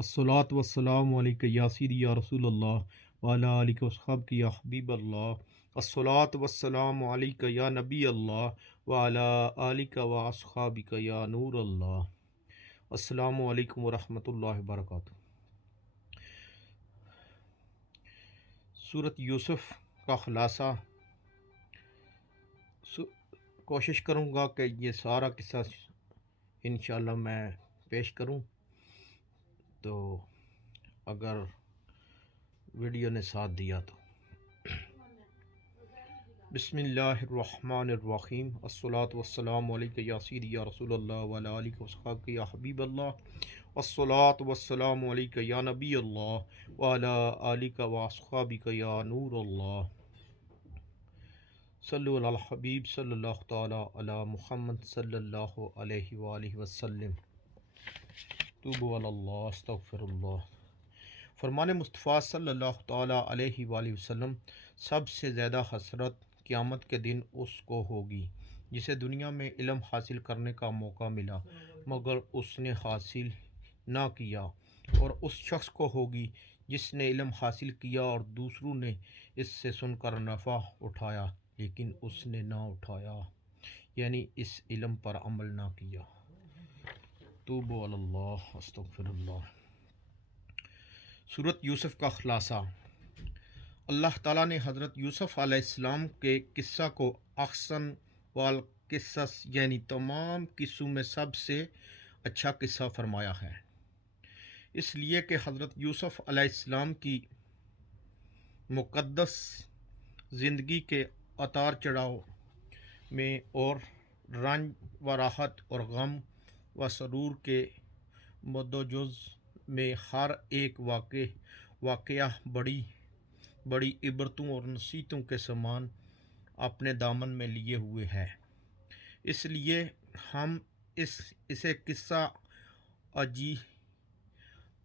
الصلاۃ والسلام علیک یا سیدی یا رسول اللہ وعلیٰ آلہ وصحبہ یا حبیب اللہ الصلاۃ والسلام علیک یا نبی اللہ وعلیٰ آلہ وصحبہ یا نور اللہ۔ السلام علیکم ورحمۃ اللہ وبرکاتہ۔ سورۃ یوسف کا خلاصہ کوشش کروں گا کہ یہ سارا قصہ انشاءاللہ میں پیش کروں، تو اگر ویڈیو نے ساتھ دیا تو بسم اللہ الرحمن الرحیم۔ الصلاۃ والسلام علیک یا سیدی یا رسول اللہ وعلیٰ آلہ وصحبہ یا حبیب اللہ۔ الصلاۃ والسلام علیک یا نبی اللہ وعلیٰ آلہ وصحبہ یا نور اللہ۔ صلو علی الحبیب صلی اللہ تعالی علی محمد صلی اللہ علیہ وآلہ وسلم۔ توبوا علی اللہ، استغفر اللہ۔ فرمان مصطفیٰ صلی اللہ تعالیٰ علیہ وآلہ وسلم، سب سے زیادہ حسرت قیامت کے دن اس کو ہوگی جسے دنیا میں علم حاصل کرنے کا موقع ملا مگر اس نے حاصل نہ کیا، اور اس شخص کو ہوگی جس نے علم حاصل کیا اور دوسروں نے اس سے سن کر نفع اٹھایا لیکن اس نے نہ اٹھایا، یعنی اس علم پر عمل نہ کیا۔ توبوا علی اللہ، استغفر اللہ۔ سورۃ یوسف کا خلاصہ۔ اللہ تعالیٰ نے حضرت یوسف علیہ السلام کے قصہ کو احسن والقصص یعنی تمام قصوں میں سب سے اچھا قصہ فرمایا ہے، اس لیے کہ حضرت یوسف علیہ السلام کی مقدس زندگی کے اتار چڑھاؤ میں اور رنج و راحت اور غم و سرور کے مدوجز میں ہر ایک واقعہ بڑی بڑی عبرتوں اور نصیحتوں کے سامان اپنے دامن میں لیے ہوئے ہے، اس لیے ہم اسے قصہ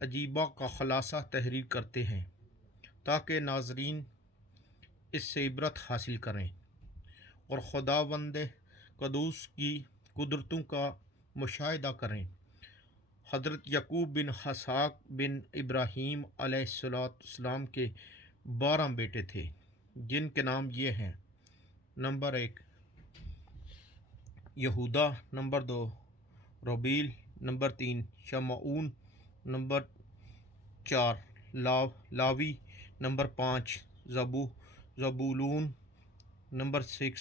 عجیبہ کا خلاصہ تحریر کرتے ہیں تاکہ ناظرین اس سے عبرت حاصل کریں اور خداوند قدوس کی قدرتوں کا مشاہدہ کریں۔ حضرت یعقوب بن اسحاق بن ابراہیم علیہ السلام کے 12 بیٹے تھے جن کے نام یہ ہیں: نمبر 1 یہودا، نمبر 2 روبیل، نمبر 3 شمعون، نمبر 4 لاوی، نمبر 5 زبولون، نمبر 6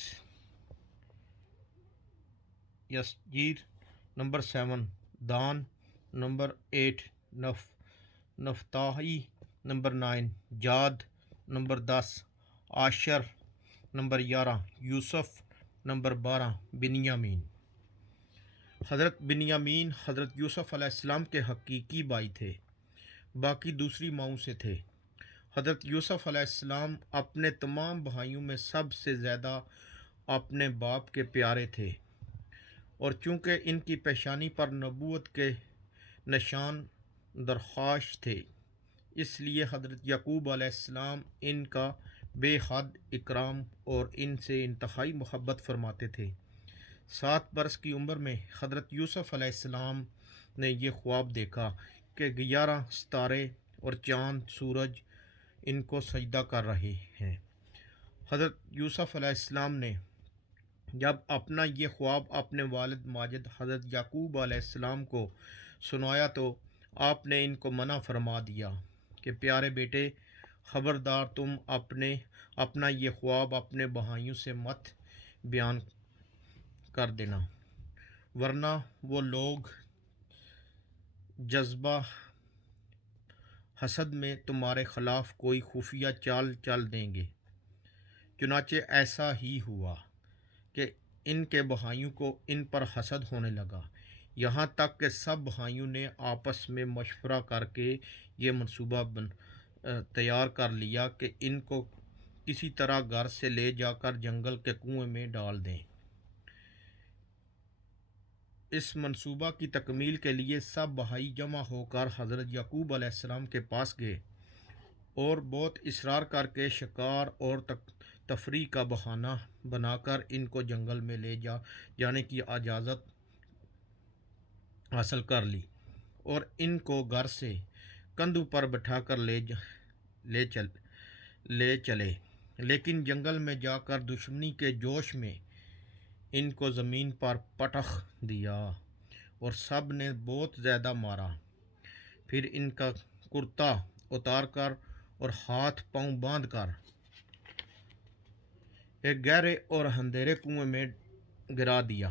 یسجیر، نمبر 7 دان، نمبر 8 نفتالی، نمبر 9 جاد، نمبر 10 عاشر، نمبر 11 یوسف، نمبر 12 بنیامین۔ حضرت بنیامین حضرت یوسف علیہ السلام کے حقیقی بھائی تھے، باقی دوسری ماؤں سے تھے۔ حضرت یوسف علیہ السلام اپنے تمام بھائیوں میں سب سے زیادہ اپنے باپ کے پیارے تھے، اور چونکہ ان کی پیشانی پر نبوت کے نشان درخواست تھے، اس لیے حضرت یعقوب علیہ السلام ان کا بے حد اکرام اور ان سے انتہائی محبت فرماتے تھے۔ 7 برس کی عمر میں حضرت یوسف علیہ السلام نے یہ خواب دیکھا کہ 11 ستارے اور چاند سورج ان کو سجدہ کر رہے ہیں۔ حضرت یوسف علیہ السلام نے جب اپنا یہ خواب اپنے والد ماجد حضرت یعقوب علیہ السلام کو سنایا تو آپ نے ان کو منع فرما دیا کہ پیارے بیٹے، خبردار تم اپنا یہ خواب اپنے بھائیوں سے مت بیان کر دینا، ورنہ وہ لوگ جذبہ حسد میں تمہارے خلاف کوئی خفیہ چال دیں گے۔ چنانچہ ایسا ہی ہوا کہ ان کے بھائیوں کو ان پر حسد ہونے لگا، یہاں تک کہ سب بھائیوں نے آپس میں مشورہ کر کے یہ منصوبہ تیار کر لیا کہ ان کو کسی طرح گھر سے لے جا کر جنگل کے کنویں میں ڈال دیں۔ اس منصوبہ کی تکمیل کے لیے سب بھائی جمع ہو کر حضرت یعقوب علیہ السلام کے پاس گئے اور بہت اصرار کر کے شکار اور تفریح کا بہانہ بنا کر ان کو جنگل میں لے جانے کی اجازت حاصل کر لی اور ان کو گھر سے کندھوں پر بٹھا کر لے چلے، لیکن جنگل میں جا کر دشمنی کے جوش میں ان کو زمین پر پٹخ دیا اور سب نے بہت زیادہ مارا۔ پھر ان کا کرتا اتار کر اور ہاتھ پاؤں باندھ کر ایک گہرے اور اندھیرے کنویں میں گرا دیا،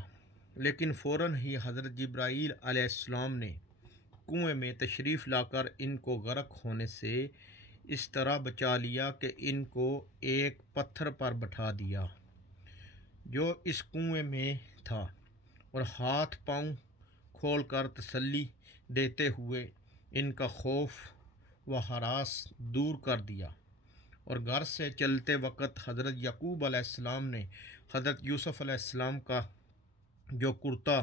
لیکن فوراً ہی حضرت جبرائیل علیہ السلام نے کنویں میں تشریف لا کر ان کو غرق ہونے سے اس طرح بچا لیا کہ ان کو ایک پتھر پر بٹھا دیا جو اس کنویں میں تھا، اور ہاتھ پاؤں کھول کر تسلی دیتے ہوئے ان کا خوف و ہراس دور کر دیا۔ اور گھر سے چلتے وقت حضرت یعقوب علیہ السلام نے حضرت یوسف علیہ السلام کا جو کرتا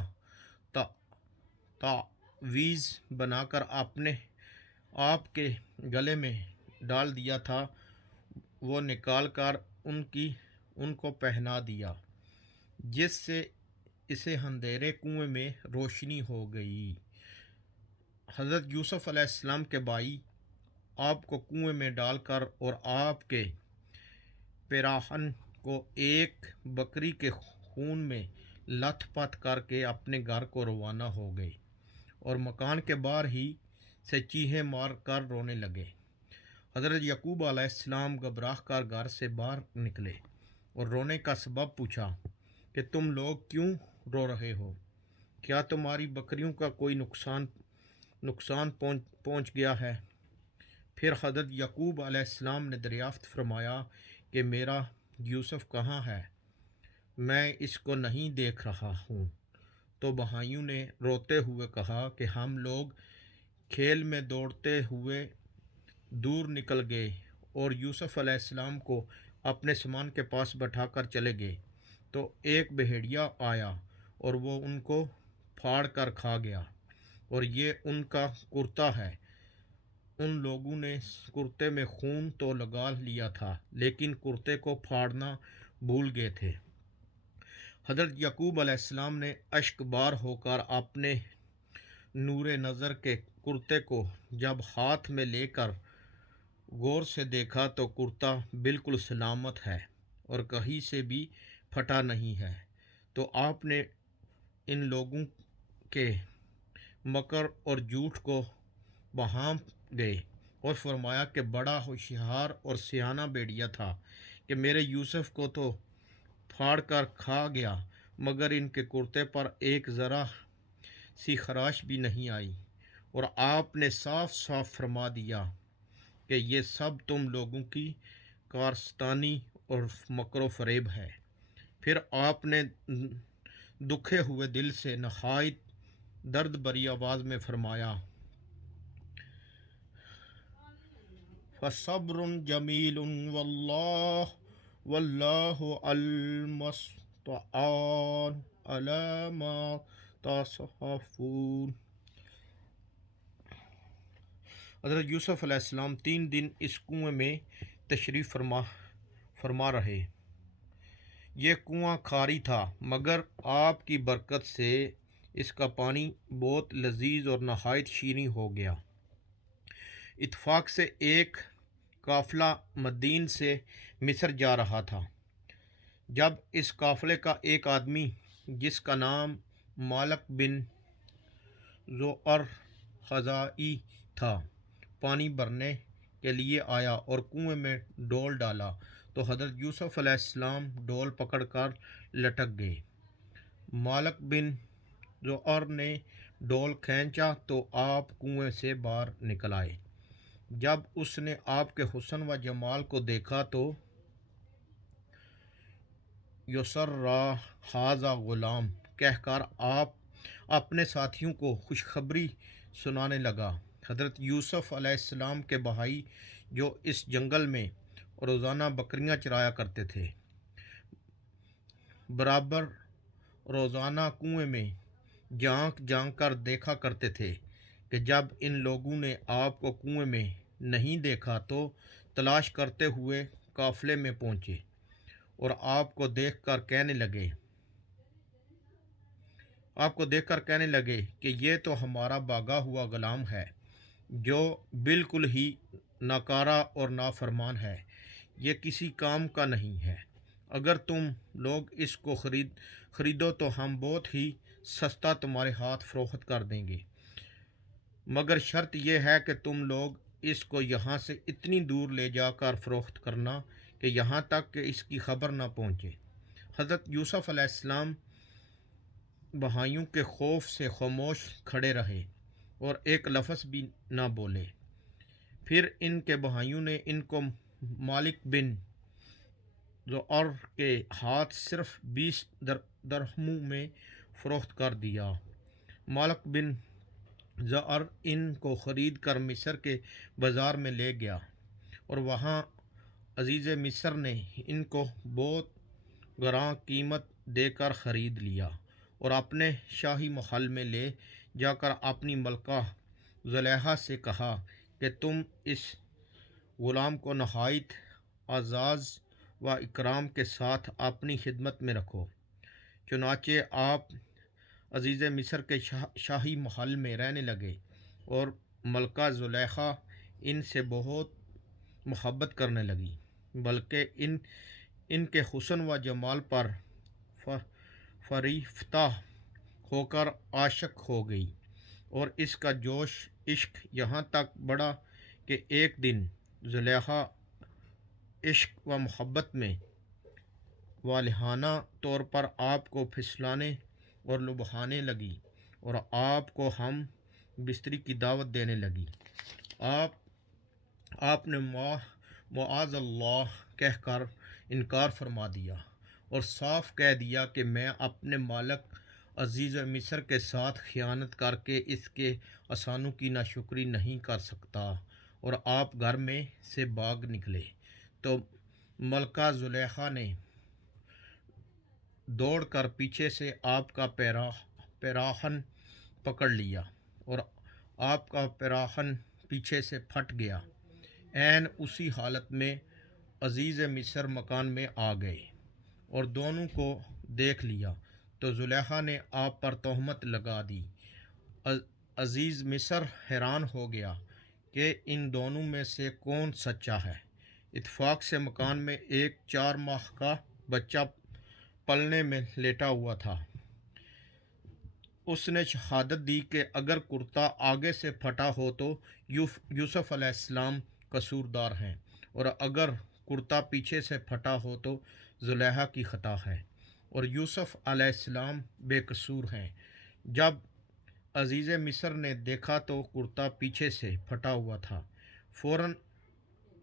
تعویذ بنا کر اپنے آپ کے گلے میں ڈال دیا تھا وہ نکال کر ان کو پہنا دیا، جس سے اسے اندھیرے کنویں میں روشنی ہو گئی۔ حضرت یوسف علیہ السلام کے بھائی آپ کو کنویں میں ڈال کر اور آپ کے پیراہن کو ایک بکری کے خون میں لتھ پتھ کر کے اپنے گھر کو روانہ ہو گئے اور مکان کے باہر ہی سے چیخیں مار کر رونے لگے۔ حضرت یعقوب علیہ السلام گھبرا کر گھر سے باہر نکلے اور رونے کا سبب پوچھا کہ تم لوگ کیوں رو رہے ہو؟ کیا تمہاری بکریوں کا کوئی نقصان پہنچ گیا ہے؟ پھر حضرت یعقوب علیہ السلام نے دریافت فرمایا کہ میرا یوسف کہاں ہے؟ میں اس کو نہیں دیکھ رہا ہوں۔ تو بھائیوں نے روتے ہوئے کہا کہ ہم لوگ کھیل میں دوڑتے ہوئے دور نکل گئے اور یوسف علیہ السلام کو اپنے سامان کے پاس بٹھا کر چلے گئے تو ایک بھیڑیا آیا اور وہ ان کو پھاڑ کر کھا گیا، اور یہ ان کا کرتا ہے۔ ان لوگوں نے کرتے میں خون تو لگا لیا تھا لیکن کرتے کو پھاڑنا بھول گئے تھے۔ حضرت یعقوب علیہ السلام نے اشک بار ہو کر اپنے نور نظر کے کرتے کو جب ہاتھ میں لے کر غور سے دیکھا تو کرتا بالکل سلامت ہے اور کہیں سے بھی پھٹا نہیں ہے۔ تو آپ نے ان لوگوں کے مکر اور جھوٹ کو بھانپ گئے اور فرمایا کہ بڑا ہوشیار اور سیانا بھیڑیا تھا کہ میرے یوسف کو تو پھاڑ کر کھا گیا مگر ان کے کرتے پر ایک ذرا سی خراش بھی نہیں آئی، اور آپ نے صاف صاف فرما دیا کہ یہ سب تم لوگوں کی کارستانی اور مکر و فریب ہے۔ پھر آپ نے دکھے ہوئے دل سے نہایت درد بھری آواز میں فرمایا فَصَبْرٌ جَمِيلٌ وَاللَّهُ الْمُسْتَعَانُ عَلَىٰ مَا تَصِفُونَ۔ حضرت یوسف علیہ السلام 3 دن اس کنویں میں تشریف فرما رہے۔ یہ کنواں کھاری تھا مگر آپ کی برکت سے اس کا پانی بہت لذیذ اور نہایت شیریں ہو گیا۔ اتفاق سے ایک قافلہ مدین سے مصر جا رہا تھا۔ جب اس قافلے کا ایک آدمی جس کا نام مالک بن زؤر خزاعی تھا پانی بھرنے کے لیے آیا اور کنویں میں ڈول ڈالا تو حضرت یوسف علیہ السلام ڈول پکڑ کر لٹک گئے۔ مالک بن زؤر نے ڈول کھینچا تو آپ کنویں سے باہر نکل آئے۔ جب اس نے آپ کے حسن و جمال کو دیکھا تو یسرا ھذا غلام کہہ کر آپ اپنے ساتھیوں کو خوشخبری سنانے لگا۔ حضرت یوسف علیہ السلام کے بھائی جو اس جنگل میں روزانہ بکریاں چرایا کرتے تھے، برابر روزانہ کنویں میں جھانک کر دیکھا کرتے تھے کہ جب ان لوگوں نے آپ کو کنویں میں نہیں دیکھا تو تلاش کرتے ہوئے قافلے میں پہنچے اور آپ کو دیکھ کر کہنے لگے کہ یہ تو ہمارا بھاگا ہوا غلام ہے۔ جو بالکل ہی ناکارہ اور نافرمان ہے، یہ کسی کام کا نہیں ہے۔ اگر تم لوگ اس کو خریدو تو ہم بہت ہی سستا تمہارے ہاتھ فروخت کر دیں گے، مگر شرط یہ ہے کہ تم لوگ اس کو یہاں سے اتنی دور لے جا کر فروخت کرنا کہ یہاں تک کہ اس کی خبر نہ پہنچے۔ حضرت یوسف علیہ السلام بھائیوں کے خوف سے خاموش کھڑے رہے اور ایک لفظ بھی نہ بولے۔ پھر ان کے بھائیوں نے ان کو مالک بن زعر کے ہاتھ صرف 20 درہموں میں فروخت کر دیا۔ مالک بن زعر ان کو خرید کر مصر کے بازار میں لے گیا اور وہاں عزیز مصر نے ان کو بہت گراں قیمت دے کر خرید لیا اور اپنے شاہی محل میں لے جا کر اپنی ملکہ زلیخا سے کہا کہ تم اس غلام کو نہایت اعزاز و اکرام کے ساتھ اپنی خدمت میں رکھو۔ چنانچہ آپ عزیز مصر کے شاہی محل میں رہنے لگے اور ملکہ زلیخا ان سے بہت محبت کرنے لگی، بلکہ ان کے حسن و جمال پر فریفتہ ہو کر عاشق ہو گئی، اور اس کا جوش عشق یہاں تک بڑھا کہ ایک دن زلیخا عشق و محبت میں والہانہ طور پر آپ کو پھسلانے اور لبھانے لگی اور آپ کو ہم بستری کی دعوت دینے لگی۔ آپ نے معاذ اللہ کہہ کر انکار فرما دیا اور صاف کہہ دیا کہ میں اپنے مالک عزیز مصر کے ساتھ خیانت کر کے اس کے احسانوں کی ناشکری نہیں کر سکتا، اور آپ گھر میں سے بھاگ نکلے تو ملکہ زلیخا نے دوڑ کر پیچھے سے آپ کا پیراہن پکڑ لیا اور آپ کا پیراہن پیچھے سے پھٹ گیا۔ عین اسی حالت میں عزیز مصر مکان میں آ گئے اور دونوں کو دیکھ لیا تو زلیخا نے آپ پر تہمت لگا دی۔ عزیز مصر حیران ہو گیا کہ ان دونوں میں سے کون سچا ہے۔ اتفاق سے مکان میں ایک 4 ماہ کا بچہ پلنے میں لیٹا ہوا تھا۔ اس نے شہادت دی کہ اگر کرتا آگے سے پھٹا ہو تو یوسف علیہ السلام قصوردار ہیں، اور اگر کرتا پیچھے سے پھٹا ہو تو زلیخا کی خطا ہے، اور یوسف علیہ السلام بے قصور ہیں۔ جب عزیز مصر نے دیکھا تو کرتا پیچھے سے پھٹا ہوا تھا، فوراً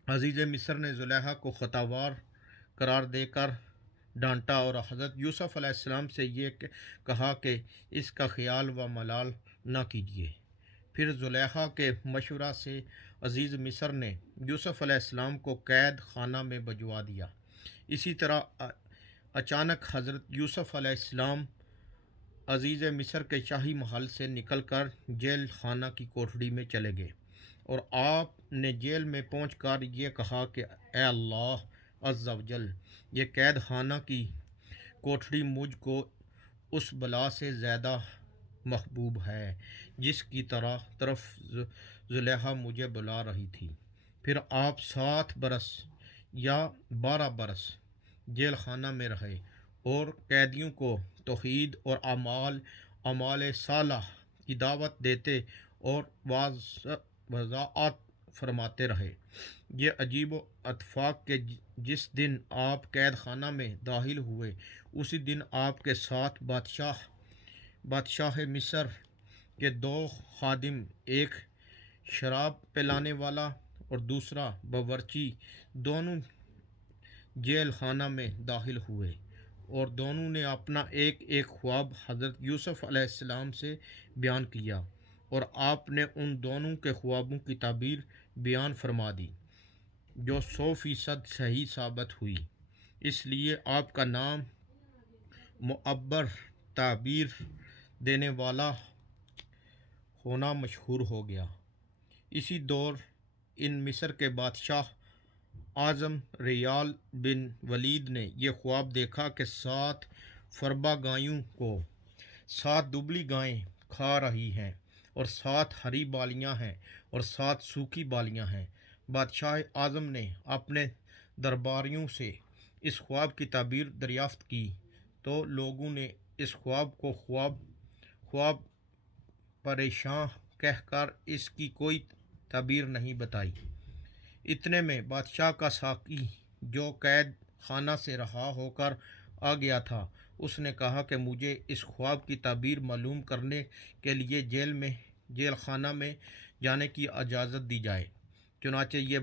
عزیز مصر نے زلیخا کو خطاوار قرار دے کر ڈانٹا اور حضرت یوسف علیہ السلام سے یہ کہا کہ اس کا خیال و ملال نہ کیجیے۔ پھر زلیخا کے مشورہ سے عزیز مصر نے یوسف علیہ السلام کو قید خانہ میں بھجوا دیا۔ اسی طرح اچانک حضرت یوسف علیہ السلام عزیز مصر کے شاہی محل سے نکل کر جیل خانہ کی کوٹڑی میں چلے گئے، اور آپ نے جیل میں پہنچ کر یہ کہا کہ اے اللہ عز و جل، یہ قید خانہ کی کوٹڑی مجھ کو اس بلا سے زیادہ محبوب ہے جس کی طرف زلیخا مجھے بلا رہی تھی۔ پھر آپ 7 برس یا 12 برس جیل خانہ میں رہے اور قیدیوں کو توحید اور اعمال صالحہ کی دعوت دیتے اور وعظات فرماتے رہے۔ یہ عجیب اتفاق کہ جس دن آپ قید خانہ میں داخل ہوئے اسی دن آپ کے ساتھ بادشاہ مصر کے 2 خادم، ایک شراب پلانے والا اور دوسرا باورچی، دونوں جیل خانہ میں داخل ہوئے، اور دونوں نے اپنا ایک خواب حضرت یوسف علیہ السلام سے بیان کیا، اور آپ نے ان دونوں کے خوابوں کی تعبیر بیان فرما دی جو 100% صحیح ثابت ہوئی۔ اس لیے آپ کا نام معبر، تعبیر دینے والا ہونا مشہور ہو گیا۔ اسی دور ان مصر کے بادشاہ اعظم ریال بن ولید نے یہ خواب دیکھا کہ 7 فربہ گایوں کو 7 دبلی گائیں کھا رہی ہیں اور 7 ہری بالیاں ہیں اور 7 سوکھی بالیاں ہیں۔ بادشاہ اعظم نے اپنے درباریوں سے اس خواب کی تعبیر دریافت کی تو لوگوں نے اس خواب کو خواب پریشاں کہہ کر اس کی کوئی تعبیر نہیں بتائی۔ اتنے میں بادشاہ کا ساقی جو قید خانہ سے رہا ہو کر آ گیا تھا، اس نے کہا کہ مجھے اس خواب کی تعبیر معلوم کرنے کے لیے جیل خانہ میں جانے کی اجازت دی جائے۔ چنانچہ یہ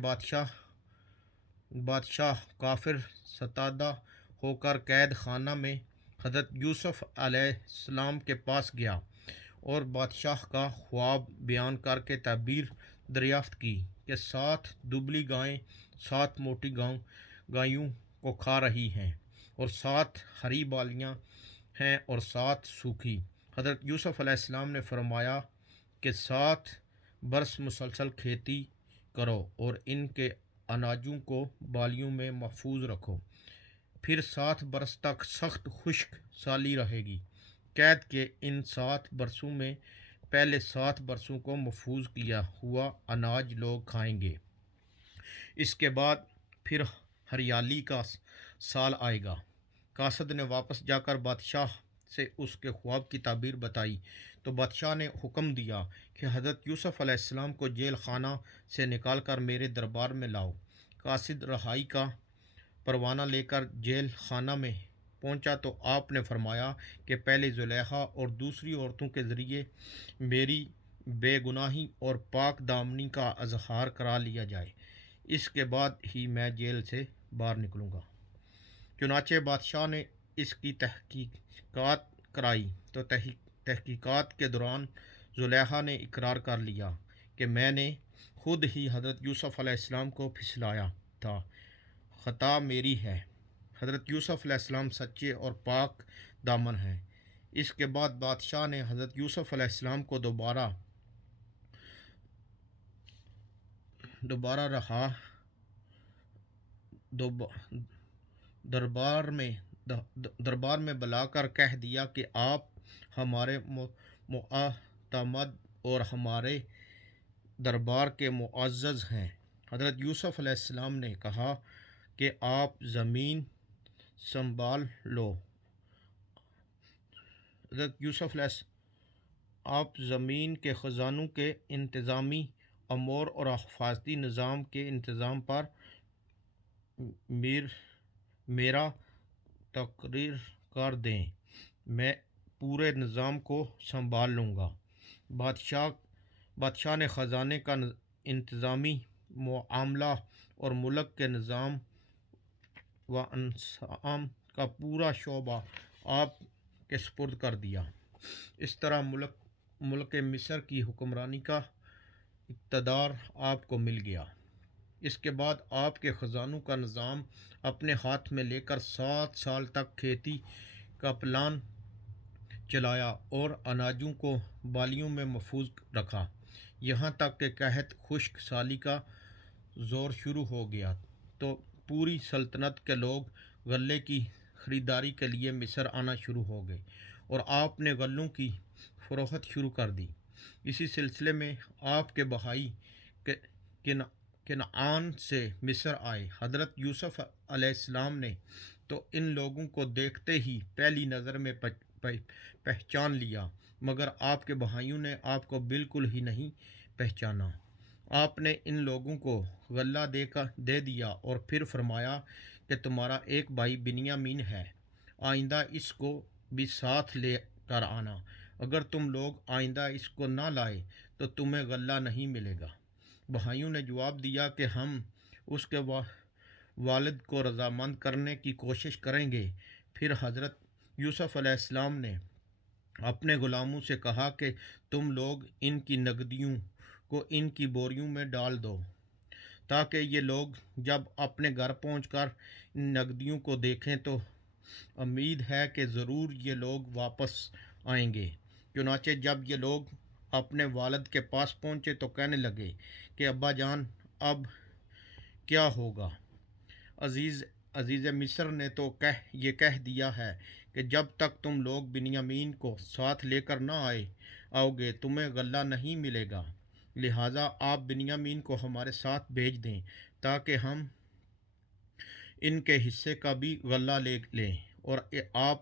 بادشاہ کافر ستادہ ہو کر قید خانہ میں حضرت یوسف علیہ السلام کے پاس گیا اور بادشاہ کا خواب بیان کر کے تعبیر دریافت کی کہ 7 دبلی گائیں 7 موٹی گایوں کو کھا رہی ہیں اور 7 ہری بالیاں ہیں اور 7 سوکھی۔ حضرت یوسف علیہ السلام نے فرمایا کہ 7 برس مسلسل کھیتی کرو اور ان کے اناجوں کو بالیوں میں محفوظ رکھو، پھر 7 برس تک سخت خشک سالی رہے گی۔ قید کے ان 7 برسوں میں پہلے 7 برسوں کو محفوظ کیا ہوا اناج لوگ کھائیں گے، اس کے بعد پھر ہریالی کا سال آئے گا۔ قاصد نے واپس جا کر بادشاہ سے اس کے خواب کی تعبیر بتائی تو بادشاہ نے حکم دیا کہ حضرت یوسف علیہ السلام کو جیل خانہ سے نکال کر میرے دربار میں لاؤ۔ قاصد رہائی کا پروانہ لے کر جیل خانہ میں پہنچا تو آپ نے فرمایا کہ پہلے زلیخا اور دوسری عورتوں کے ذریعے میری بے گناہی اور پاک دامنی کا اظہار کرا لیا جائے، اس کے بعد ہی میں جیل سے باہر نکلوں گا۔ چنانچہ بادشاہ نے اس کی تحقیقات کرائی تو تحقیقات کے دوران زلیخا نے اقرار کر لیا کہ میں نے خود ہی حضرت یوسف علیہ السلام کو پھسلایا تھا، خطا میری ہے۔ حضرت یوسف علیہ السلام سچے اور پاک دامن ہیں۔ اس کے بعد بادشاہ نے حضرت یوسف علیہ السلام کو دوبارہ دربار میں بلا کر کہہ دیا کہ آپ ہمارے معتمد اور ہمارے دربار کے معزز ہیں۔ حضرت یوسف علیہ السلام نے کہا کہ آپ زمین سنبھال لو۔ حضرت یوسف آپ زمین کے خزانوں کے انتظامی امور اور حفاظتی نظام کے انتظام پر میرا تقرر کر دیں، میں پورے نظام کو سنبھال لوں گا۔ بادشاہ نے خزانے کا انتظامی معاملہ اور ملک کے نظام و انظام کا پورا شعبہ آپ کے سپرد کر دیا۔ اس طرح ملک مصر کی حکمرانی کا اقتدار آپ کو مل گیا۔ اس کے بعد آپ کے خزانوں کا نظام اپنے ہاتھ میں لے کر 7 سال تک کھیتی کا پلان چلایا اور اناجوں کو بالیوں میں محفوظ رکھا، یہاں تک کہ قحط خشک سالی کا دور شروع ہو گیا تو پوری سلطنت کے لوگ غلے کی خریداری کے لیے مصر آنا شروع ہو گئے اور آپ نے غلوں کی فروخت شروع کر دی۔ اسی سلسلے میں آپ کے بھائی کنعان سے مصر آئے۔ حضرت یوسف علیہ السلام نے تو ان لوگوں کو دیکھتے ہی پہلی نظر میں پہچان لیا، مگر آپ کے بھائیوں نے آپ کو بالکل ہی نہیں پہچانا۔ آپ نے ان لوگوں کو غلہ دے دیا اور پھر فرمایا کہ تمہارا ایک بھائی بنیامین ہے، آئندہ اس کو بھی ساتھ لے کر آنا، اگر تم لوگ آئندہ اس کو نہ لائے تو تمہیں غلہ نہیں ملے گا۔ بھائیوں نے جواب دیا کہ ہم اس کے والد کو رضامند کرنے کی کوشش کریں گے۔ پھر حضرت یوسف علیہ السلام نے اپنے غلاموں سے کہا کہ تم لوگ ان کی نقدیوں کو ان کی بوریوں میں ڈال دو تاکہ یہ لوگ جب اپنے گھر پہنچ کر ان نقدیوں کو دیکھیں تو امید ہے کہ ضرور یہ لوگ واپس آئیں گے۔ چنانچہ جب یہ لوگ اپنے والد کے پاس پہنچے تو کہنے لگے کہ ابا جان اب کیا ہوگا؟ عزیز مصر نے تو یہ کہہ دیا ہے کہ جب تک تم لوگ بنیامین کو ساتھ لے کر نہ آؤ گے تمہیں غلہ نہیں ملے گا، لہٰذا آپ بنیامین کو ہمارے ساتھ بھیج دیں تاکہ ہم ان کے حصے کا بھی غلہ لے لیں، اور آپ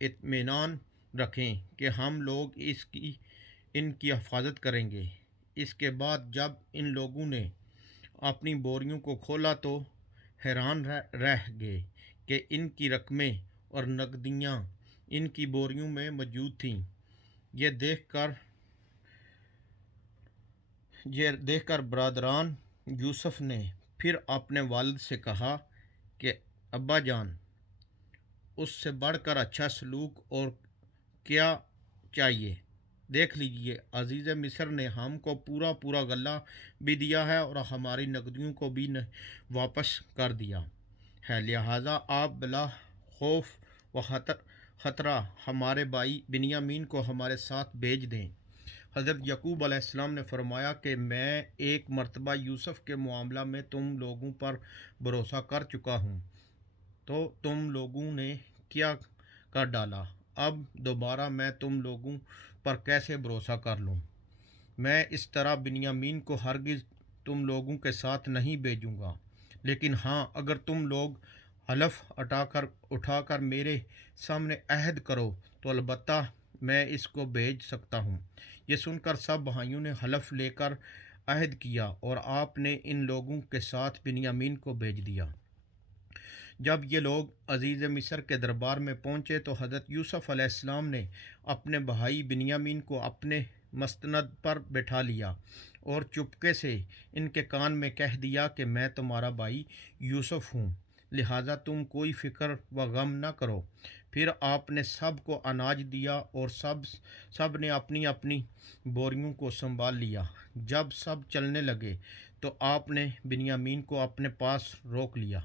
اطمینان رکھیں کہ ہم لوگ ان کی حفاظت کریں گے۔ اس کے بعد جب ان لوگوں نے اپنی بوریوں کو کھولا تو حیران رہ گئے کہ ان کی رقمیں اور نقدیاں ان کی بوریوں میں موجود تھیں۔ یہ دیکھ کر برادران یوسف نے پھر اپنے والد سے کہا کہ ابا جان، اس سے بڑھ کر اچھا سلوک اور کیا چاہیے؟ دیکھ لیجئے، عزیز مصر نے ہم کو پورا غلہ بھی دیا ہے اور ہماری نقدیوں کو بھی واپس کر دیا ہے، لہٰذا آپ بلا خوف و خطرہ ہمارے بھائی بنیامین کو ہمارے ساتھ بھیج دیں۔ حضرت یعقوب علیہ السلام نے فرمایا کہ میں ایک مرتبہ یوسف کے معاملہ میں تم لوگوں پر بھروسہ کر چکا ہوں، تو تم لوگوں نے کیا کر ڈالا، اب دوبارہ میں تم لوگوں پر کیسے بھروسہ کر لوں؟ میں اس طرح بنیامین کو ہرگز تم لوگوں کے ساتھ نہیں بھیجوں گا، لیکن ہاں، اگر تم لوگ حلف اٹھا کر میرے سامنے عہد کرو تو البتہ میں اس کو بھیج سکتا ہوں۔ یہ سن کر سب بھائیوں نے حلف لے کر عہد کیا اور آپ نے ان لوگوں کے ساتھ بنیامین کو بھیج دیا۔ جب یہ لوگ عزیز مصر کے دربار میں پہنچے تو حضرت یوسف علیہ السلام نے اپنے بھائی بنیامین کو اپنے مستند پر بٹھا لیا اور چپکے سے ان کے کان میں کہہ دیا کہ میں تمہارا بھائی یوسف ہوں، لہٰذا تم کوئی فکر و غم نہ کرو۔ پھر آپ نے سب کو اناج دیا اور سب نے اپنی اپنی بوریوں کو سنبھال لیا۔ جب سب چلنے لگے تو آپ نے بنیامین کو اپنے پاس روک لیا۔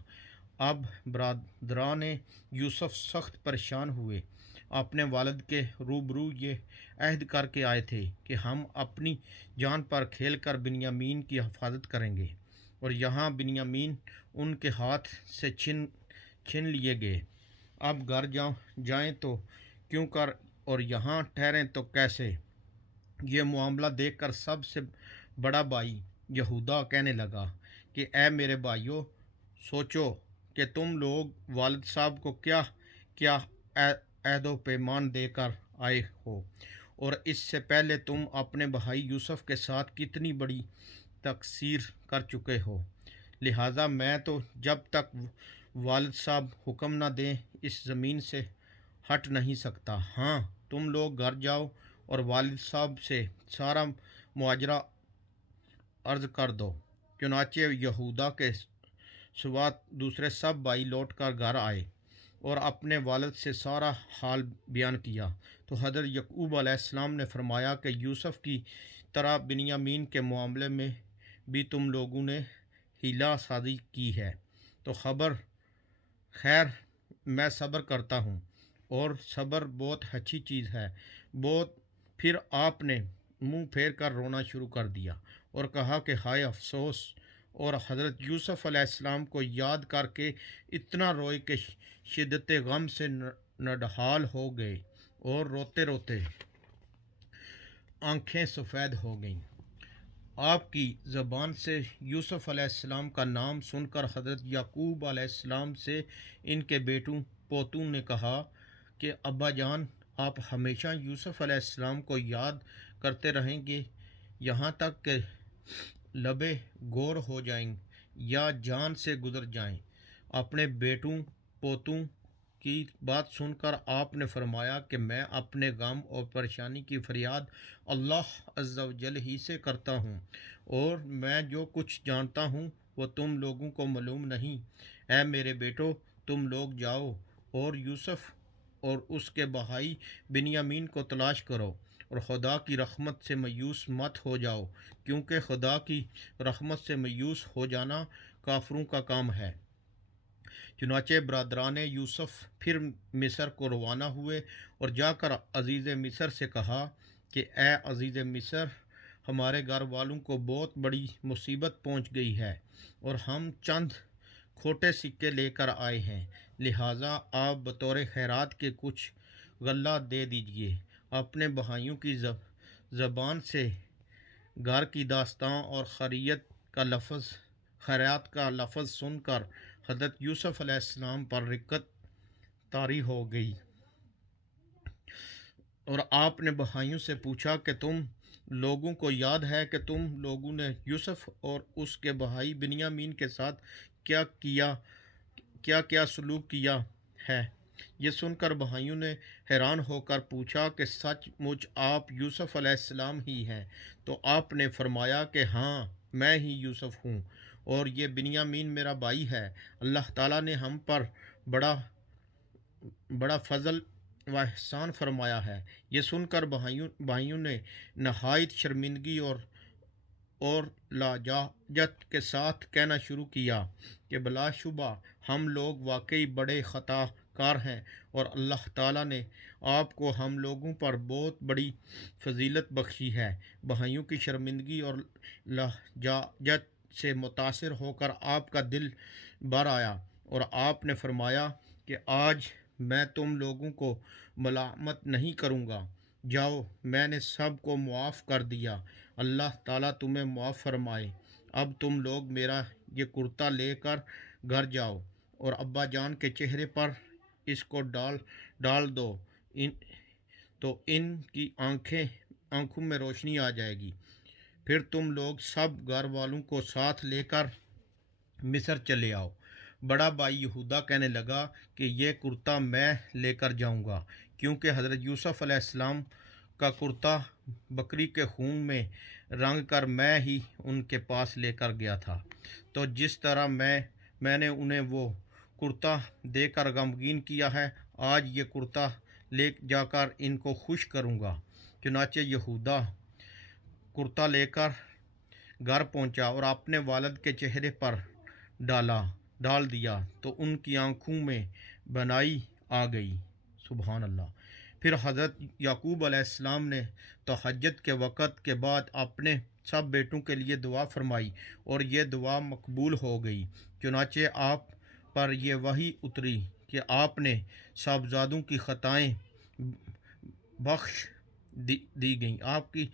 اب برادران یوسف سخت پریشان ہوئے، اپنے والد کے روبرو یہ عہد کر کے آئے تھے کہ ہم اپنی جان پر کھیل کر بنیامین کی حفاظت کریں گے، اور یہاں بنیامین ان کے ہاتھ سے چھن لیے گئے۔ اب گھر جائیں تو کیوں کر اور یہاں ٹھہریں تو کیسے؟ یہ معاملہ دیکھ کر سب سے بڑا بھائی یہودا کہنے لگا کہ اے میرے بھائیو، سوچو کہ تم لوگ والد صاحب کو کیا کیا عہد و پیمان دے کر آئے ہو، اور اس سے پہلے تم اپنے بھائی یوسف کے ساتھ کتنی بڑی تقصیر کر چکے ہو، لہٰذا میں تو جب تک والد صاحب حکم نہ دیں اس زمین سے ہٹ نہیں سکتا۔ ہاں، تم لوگ گھر جاؤ اور والد صاحب سے سارا ماجرا عرض کر دو۔ چنانچہ یہودا کے سوا دوسرے سب بھائی لوٹ کر گھر آئے اور اپنے والد سے سارا حال بیان کیا تو حضرت یعقوب علیہ السلام نے فرمایا کہ یوسف کی طرح بنیامین کے معاملے میں بھی تم لوگوں نے حیلہ سازی کی ہے، تو خیر میں صبر کرتا ہوں، اور صبر بہت اچھی چیز ہے۔ پھر آپ نے منہ پھیر کر رونا شروع کر دیا اور کہا کہ ہائے افسوس، اور حضرت یوسف علیہ السلام کو یاد کر کے اتنا روئے کہ شدت غم سے نڈھال ہو گئے اور روتے روتے آنکھیں سفید ہو گئیں۔ آپ کی زبان سے یوسف علیہ السلام کا نام سن کر حضرت یعقوب علیہ السلام سے ان کے بیٹوں پوتوں نے کہا کہ ابا جان، آپ ہمیشہ یوسف علیہ السلام کو یاد کرتے رہیں گے یہاں تک کہ لبے گور ہو جائیں یا جان سے گزر جائیں۔ اپنے بیٹوں پوتوں کی بات سن کر آپ نے فرمایا کہ میں اپنے غم اور پریشانی کی فریاد اللہ عز و جل ہی سے کرتا ہوں، اور میں جو کچھ جانتا ہوں وہ تم لوگوں کو معلوم نہیں۔ اے میرے بیٹو، تم لوگ جاؤ اور یوسف اور اس کے بھائی بنیامین کو تلاش کرو، اور خدا کی رحمت سے مایوس مت ہو جاؤ، کیونکہ خدا کی رحمت سے مایوس ہو جانا کافروں کا کام ہے۔ چنانچہ برادران یوسف پھر مصر کو روانہ ہوئے اور جا کر عزیز مصر سے کہا کہ اے عزیز مصر، ہمارے گھر والوں کو بہت بڑی مصیبت پہنچ گئی ہے، اور ہم چند کھوٹے سکے لے کر آئے ہیں، لہٰذا آپ بطور خیرات کے کچھ غلہ دے دیجیے۔ اپنے بھائیوں کی زبان سے گھر کی داستان اور خیرات کا لفظ سن کر حضرت یوسف علیہ السلام پر رقت طاری ہو گئی، اور آپ نے بھائیوں سے پوچھا کہ تم لوگوں کو یاد ہے کہ تم لوگوں نے یوسف اور اس کے بھائی بنیامین کے ساتھ کیا سلوک کیا ہے؟ یہ سن کر بھائیوں نے حیران ہو کر پوچھا کہ سچ مچ آپ یوسف علیہ السلام ہی ہیں؟ تو آپ نے فرمایا کہ ہاں، میں ہی یوسف ہوں، اور یہ بنیامین میرا بھائی ہے۔ اللہ تعالیٰ نے ہم پر بڑا فضل و احسان فرمایا ہے۔ یہ سن کر بھائیوں نے نہایت شرمندگی اور لجاجت کے ساتھ کہنا شروع کیا کہ بلا شبہ ہم لوگ واقعی بڑے خطا کار ہیں، اور اللہ تعالیٰ نے آپ کو ہم لوگوں پر بہت بڑی فضیلت بخشی ہے۔ بھائیوں کی شرمندگی اور لجاجت سے متاثر ہو کر آپ کا دل بھر آیا، اور آپ نے فرمایا کہ آج میں تم لوگوں کو ملامت نہیں کروں گا، جاؤ، میں نے سب کو معاف کر دیا، اللہ تعالیٰ تمہیں معاف فرمائے۔ اب تم لوگ میرا یہ کرتا لے کر گھر جاؤ، اور ابا جان کے چہرے پر اس کو ڈال دو، تو ان کی آنکھوں میں روشنی آ جائے گی۔ پھر تم لوگ سب گھر والوں کو ساتھ لے کر مصر چلے آؤ۔ بڑا بھائی یہودا کہنے لگا کہ یہ کرتا میں لے کر جاؤں گا، کیونکہ حضرت یوسف علیہ السلام کا کرتا بکری کے خون میں رنگ کر میں ہی ان کے پاس لے کر گیا تھا، تو جس طرح میں نے انہیں وہ کرتا دے کر غمگین کیا ہے، آج یہ کرتا لے جا کر ان کو خوش کروں گا۔ چنانچہ یہودا کرتا لے کر گھر پہنچا اور اپنے والد کے چہرے پر ڈال دیا، تو ان کی آنکھوں میں بینائی آ گئی۔ سبحان اللہ۔ پھر حضرت یعقوب علیہ السلام نے تہجد کے وقت کے بعد اپنے سب بیٹوں کے لیے دعا فرمائی، اور یہ دعا مقبول ہو گئی۔ چنانچہ آپ پر یہ وحی اتری کہ آپ نے صاحبزادوں کی خطائیں بخش دی گئیں، آپ کے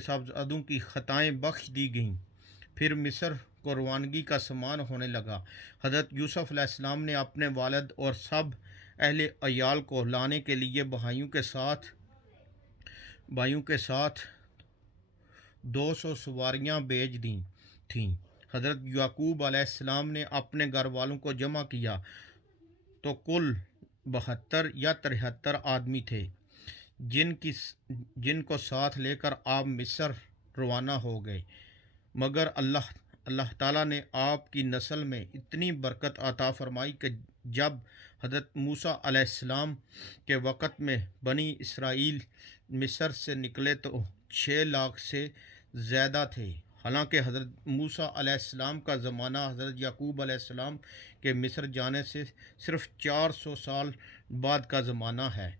صاحبزادوں کی خطائیں بخش دی گئیں۔ پھر مصر کو روانگی کا سامان ہونے لگا۔ حضرت یوسف علیہ السلام نے اپنے والد اور سب اہل عیال کو لانے کے لیے بھائیوں کے ساتھ 200 سواریاں بھیج دی تھیں۔ حضرت یعقوب علیہ السلام نے اپنے گھر والوں کو جمع کیا تو کل 72 یا 73 آدمی تھے، جن کو ساتھ لے کر آپ مصر روانہ ہو گئے۔ مگر اللہ تعالیٰ نے آپ کی نسل میں اتنی برکت عطا فرمائی کہ جب حضرت موسیٰ علیہ السلام کے وقت میں بنی اسرائیل مصر سے نکلے تو 6 لاکھ سے زیادہ تھے، حالانکہ حضرت موسیٰ علیہ السلام کا زمانہ حضرت یعقوب علیہ السلام کے مصر جانے سے صرف 400 سال بعد کا زمانہ ہے۔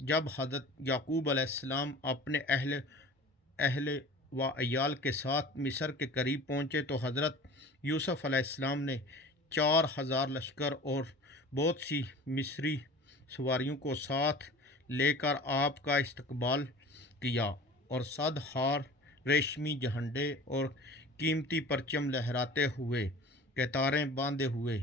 جب حضرت یعقوب علیہ السلام اپنے اہل و عیال کے ساتھ مصر کے قریب پہنچے تو حضرت یوسف علیہ السلام نے 4000 لشکر اور بہت سی مصری سواریوں کو ساتھ لے کر آپ کا استقبال کیا، اور 100 ہار ریشمی جھنڈے اور قیمتی پرچم لہراتے ہوئے کتاریں باندھے ہوئے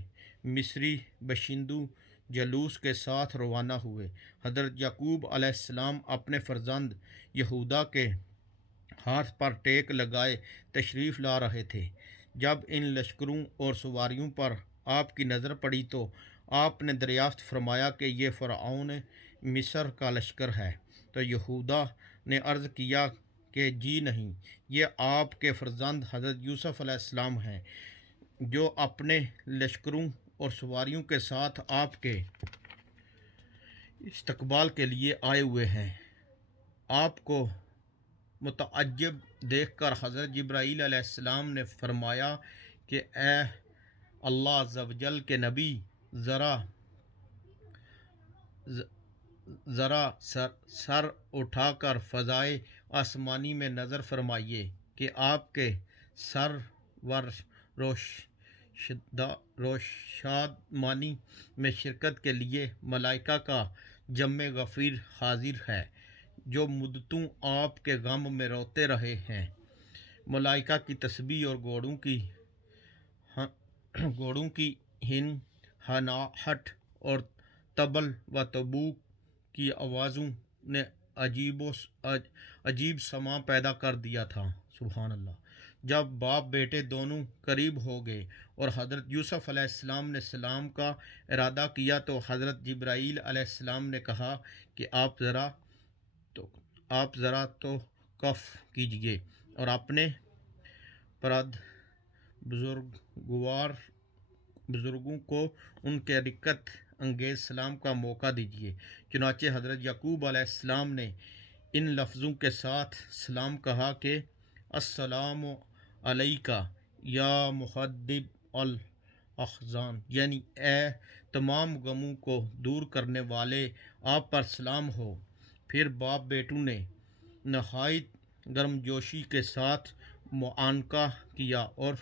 مصری باشندوں جلوس کے ساتھ روانہ ہوئے۔ حضرت یعقوب علیہ السلام اپنے فرزند یہودا کے ہاتھ پر ٹیک لگائے تشریف لا رہے تھے۔ جب ان لشکروں اور سواریوں پر آپ کی نظر پڑی تو آپ نے دریافت فرمایا کہ یہ فرعون مصر کا لشکر ہے۔ تو یہودا نے عرض کیا کہ جی نہیں، یہ آپ کے فرزند حضرت یوسف علیہ السلام ہیں، جو اپنے لشکروں اور سواریوں کے ساتھ آپ کے استقبال کے لیے آئے ہوئے ہیں۔ آپ کو متعجب دیکھ کر حضرت جبرائیل علیہ السلام نے فرمایا کہ اے اللہ عز و جل کے نبی، ذرا سر اٹھا کر فضائے آسمانی میں نظر فرمائیے کہ آپ کے سرور شادمانی میں شرکت کے لیے ملائکہ کا جمع غفیر حاضر ہے جو مدتوں آپ کے غم میں روتے رہے ہیں۔ ملائکہ کی تسبیح اور گھوڑوں کی ہنہناہٹ اور طبل و تبوک کی آوازوں نے عجیب سماع پیدا کر دیا تھا۔ سبحان اللہ۔ جب باپ بیٹے دونوں قریب ہو گئے اور حضرت یوسف علیہ السلام نے سلام کا ارادہ کیا تو حضرت جبرائیل علیہ السلام نے کہا کہ آپ ذرا تو کف کیجئے اور اپنے پرد بزرگوں کو ان کے رقت انگیز سلام کا موقع دیجیے۔ چنانچہ حضرت یعقوب علیہ السلام نے ان لفظوں کے ساتھ سلام کہا کہ السلام علیکہ یا محدب الاحزان، یعنی اے تمام غموں کو دور کرنے والے، آپ پر سلام ہو۔ پھر باپ بیٹوں نے نہایت گرمجوشی کے ساتھ معانقہ کیا اور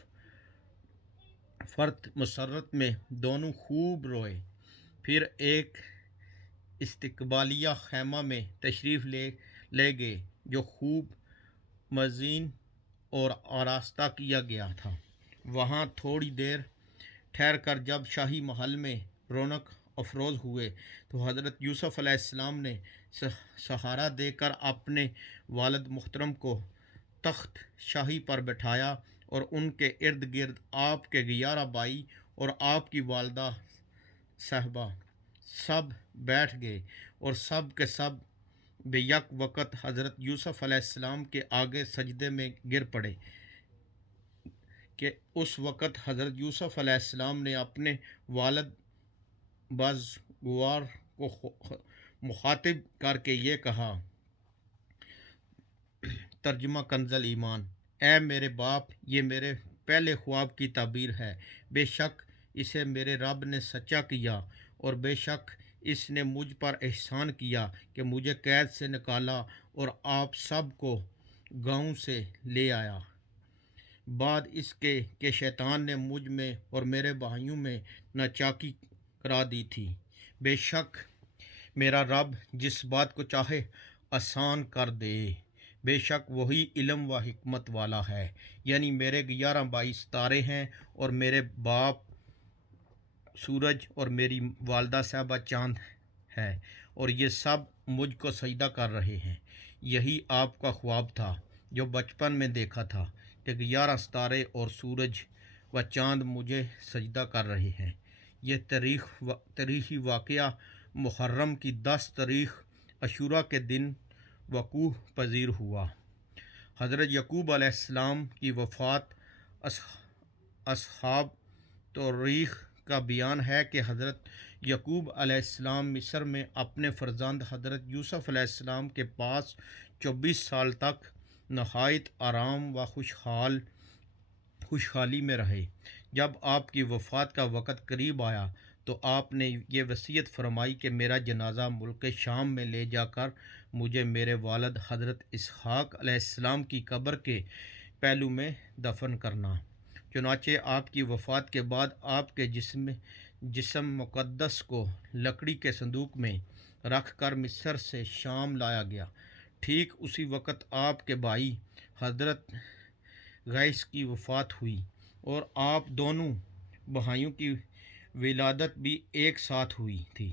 فرط مسرت میں دونوں خوب روئے۔ پھر ایک استقبالیہ خیمہ میں تشریف لے گئے جو خوب مزین اور آراستہ کیا گیا تھا۔ وہاں تھوڑی دیر ٹھہر کر جب شاہی محل میں رونق افروز ہوئے تو حضرت یوسف علیہ السلام نے سہارا دے کر اپنے والد محترم کو تخت شاہی پر بٹھایا اور ان کے ارد گرد آپ کے 11 بھائی اور آپ کی والدہ صاحبہ سب بیٹھ گئے اور سب کے سب بیک وقت حضرت یوسف علیہ السلام کے آگے سجدے میں گر پڑے کہ اس وقت حضرت یوسف علیہ السلام نے اپنے والد بزرگوار کو مخاطب کر کے یہ کہا، ترجمہ کنز ایمان: اے میرے باپ، یہ میرے پہلے خواب کی تعبیر ہے۔ بے شک اسے میرے رب نے سچا کیا اور بے شک اس نے مجھ پر احسان کیا کہ مجھے قید سے نکالا اور آپ سب کو گاؤں سے لے آیا، بعد اس کے کہ شیطان نے مجھ میں اور میرے بھائیوں میں ناچاکی کرا دی تھی۔ بے شک میرا رب جس بات کو چاہے آسان کر دے، بے شک وہی علم و حکمت والا ہے۔ یعنی میرے 11 بھائی ستارے ہیں اور میرے باپ سورج اور میری والدہ صاحبہ چاند ہے اور یہ سب مجھ کو سجدہ کر رہے ہیں۔ یہی آپ کا خواب تھا جو بچپن میں دیکھا تھا کہ 11 ستارے اور سورج و چاند مجھے سجدہ کر رہے ہیں۔ یہ تاریخی واقعہ محرم کی 10 تاریخ عاشوراء کے دن وقوع پذیر ہوا۔ حضرت یعقوب علیہ السلام کی وفات۔ اصحاب تاریخ کا بیان ہے کہ حضرت یعقوب علیہ السلام مصر میں اپنے فرزند حضرت یوسف علیہ السلام کے پاس 24 سال تک نہایت آرام و خوشحالی میں رہے۔ جب آپ کی وفات کا وقت قریب آیا تو آپ نے یہ وصیت فرمائی کہ میرا جنازہ ملک شام میں لے جا کر مجھے میرے والد حضرت اسحاق علیہ السلام کی قبر کے پہلو میں دفن کرنا۔ چنانچہ آپ کی وفات کے بعد آپ کے جسم مقدس کو لکڑی کے صندوق میں رکھ کر مصر سے شام لایا گیا۔ ٹھیک اسی وقت آپ کے بھائی حضرت قیس کی وفات ہوئی اور آپ دونوں بھائیوں کی ولادت بھی ایک ساتھ ہوئی تھی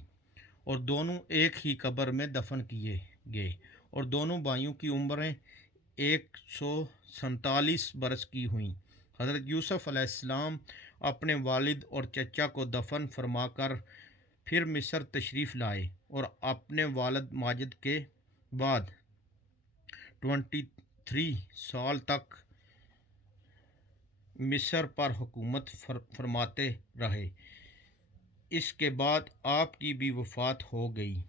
اور دونوں ایک ہی قبر میں دفن کیے گئے اور دونوں بھائیوں کی عمریں 147 برس کی ہوئیں۔ حضرت یوسف علیہ السلام اپنے والد اور چچا کو دفن فرما کر پھر مصر تشریف لائے اور اپنے والد ماجد کے بعد 23 سال تک مصر پر حکومت فرماتے رہے۔ اس کے بعد آپ کی بھی وفات ہو گئی۔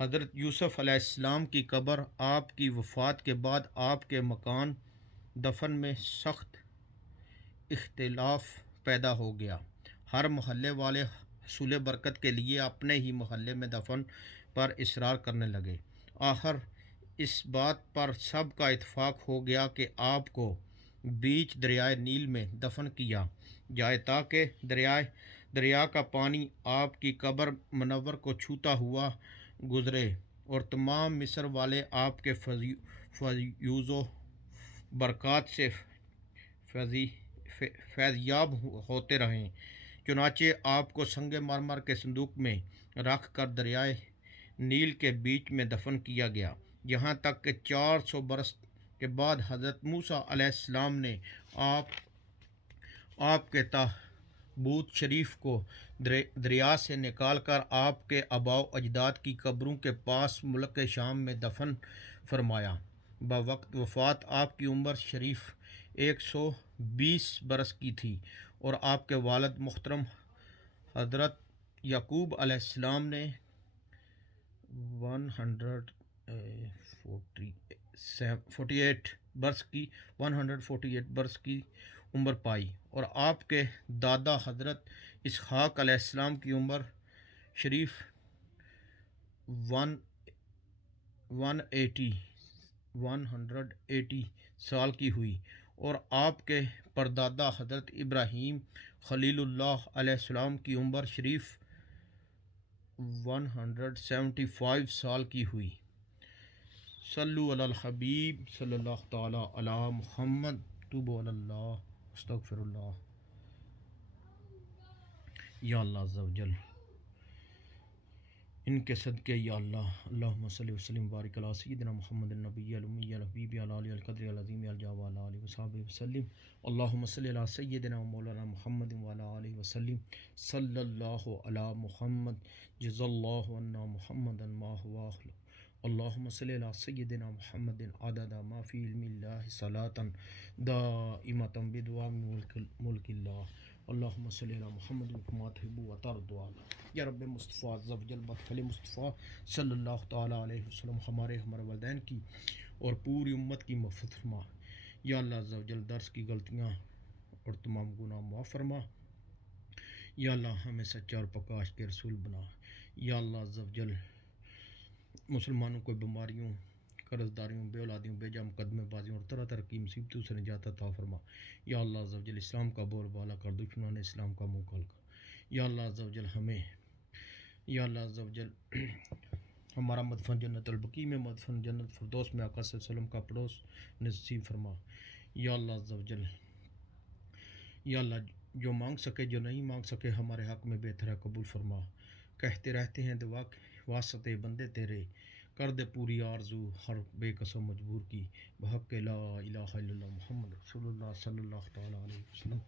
حضرت یوسف علیہ السلام کی قبر۔ آپ کی وفات کے بعد آپ کے مکان دفن میں سخت اختلاف پیدا ہو گیا۔ ہر محلے والے حصول برکت کے لیے اپنے ہی محلے میں دفن پر اصرار کرنے لگے۔ آخر اس بات پر سب کا اتفاق ہو گیا کہ آپ کو بیچ دریائے نیل میں دفن کیا جائے تاکہ دریا کا پانی آپ کی قبر منور کو چھوتا ہوا گزرے اور تمام مصر والے آپ کے فیض و برکات سے فیضیاب ہوتے رہیں۔ چنانچہ آپ کو سنگ مرمر کے صندوق میں رکھ کر دریائے نیل کے بیچ میں دفن کیا گیا، یہاں تک کہ 400 برس کے بعد حضرت موسیٰ علیہ السلام نے آپ کے تابوت شریف کو دریا سے نکال کر آپ کے آباء و اجداد کی قبروں کے پاس ملک شام میں دفن فرمایا۔ بوقت وفات آپ کی عمر شریف 120 برس کی تھی اور آپ کے والد محترم حضرت یعقوب علیہ السلام نے 148 برس کی عمر پائی اور آپ کے دادا حضرت اسحاق علیہ السلام کی عمر شریف 180 سال کی ہوئی اور آپ کے پردادا حضرت ابراہیم خلیل اللہ علیہ السلام کی عمر شریف 175 سال کی ہوئی۔ صلو علی الحبیب صلی اللہ تعالی علی محمد توبوا علی اللہ استغفر اللہ۔ یا اللہ عز و جل ان کے صدقے یا اللہ، اللہم صلی وسلم بارک علی سیدنا محمد النبی الامی الحبیب علی آلہ القدر العظیم الجواد علی آلہ وصحبہ وسلم۔ اللہم صلی علی سیدنا مولانا محمد وعلی آلہ وسلم۔ صلی اللہ علی محمد جزا اللہ عنا محمدا ما هو اہلہ۔ اللہم صلی علی سیدنا محمد عدد ما فی علم اللہ صلاة دائمۃ بدوام ملک اللہ۔ اللہم صلی علی محمد کما تحب و ترضی۔ یا رب مصطفیٰ عز و جل بدفعل مصطفیٰ صلی اللہ تعالیٰ علیہ وسلم ہمارے والدین کی اور پوری امت کی مغفرت فرما۔ یا اللہ عز و جل درس کی غلطیاں اور تمام گناہ معاف فرما۔ یا اللہ ہمیں سچا اور پکا عاشق رسول بنا۔ یا اللہ عز و جل مسلمانوں کو بیماریوں، قرض داریوں، بے اولادیوں، بے جا مقدمے بازیوں اور طرح طرح کی مصیبتوں سے نجات عطا فرما۔ یا اللہ عز و جل اسلام کا بول بالا کر، دشمنان اسلام کا منہ کال کر۔ یا اللہ عز و جل یا اللہ عز و جل ہمارا مدفن جنت البقیع میں، مدفن جنت فردوس میں آقا صلی اللہ علیہ وسلم کا پڑوس نصیب فرما۔ یا اللہ عز و جل یا اللہ جو مانگ سکے جو نہیں مانگ سکے ہمارے حق میں بہتر ہے قبول فرما۔ کہتے رہتے ہیں دعا واسطے بندے تیرے، کر دے پوری آرزو ہر بے قسم مجبور کی، بحق لا الہ الا اللہ محمد رسول اللہ صلی اللہ تعالیٰ علیہ وسلم۔